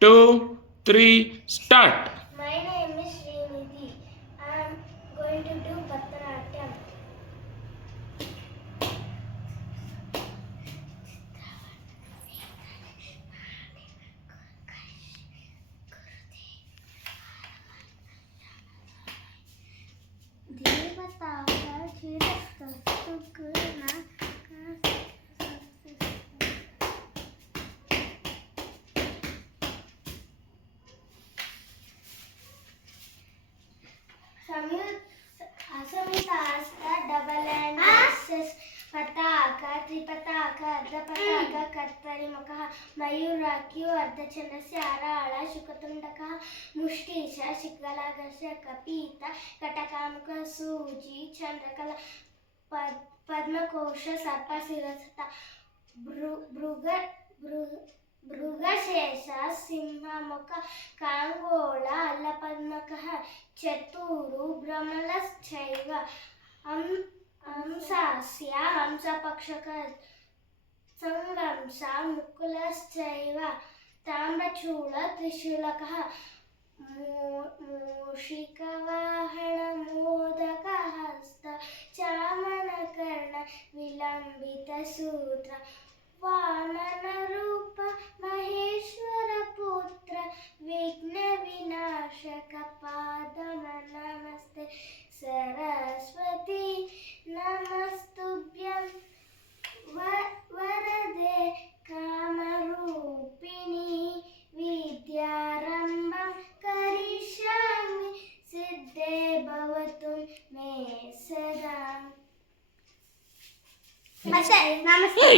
2, 3, start. My name is Srinidhi. I am going to do Bharatanatyam. Asamitashtha, double and SS, Pataka, Tripataka, Ardhapataka, Kartarimaka, Mayuraki, Ardhachandasya, Arala, Shukatundaka, Mushtisha, Shikalagasya, Kapita, Katakamuka, Suji, Chandrakala, Padmakosha, Sarpa, Sirasata, భృగశేష సింహముఖ కాంగోళ అల్లపద్మక చతూరు భ్రమలశ్చైవ హంసాస్య హంసపక్షక సంగంస ముకులశ్చైవ తామ్రచూడ త్రిశూలక మూషికవాహన మోదక హస్త చామనకర్ణ విలంబిత సూత్ర వామన రూప మహేశ్వర పుత్ర విఘ్న వినాశక పాదమ నమస్తే సరస్వతి నమస్తుభ్యం వరదే కామరూపిణి విద్యారంభం కరిష్యామి సిద్ధే భవతు మే సదా. నమస్తే.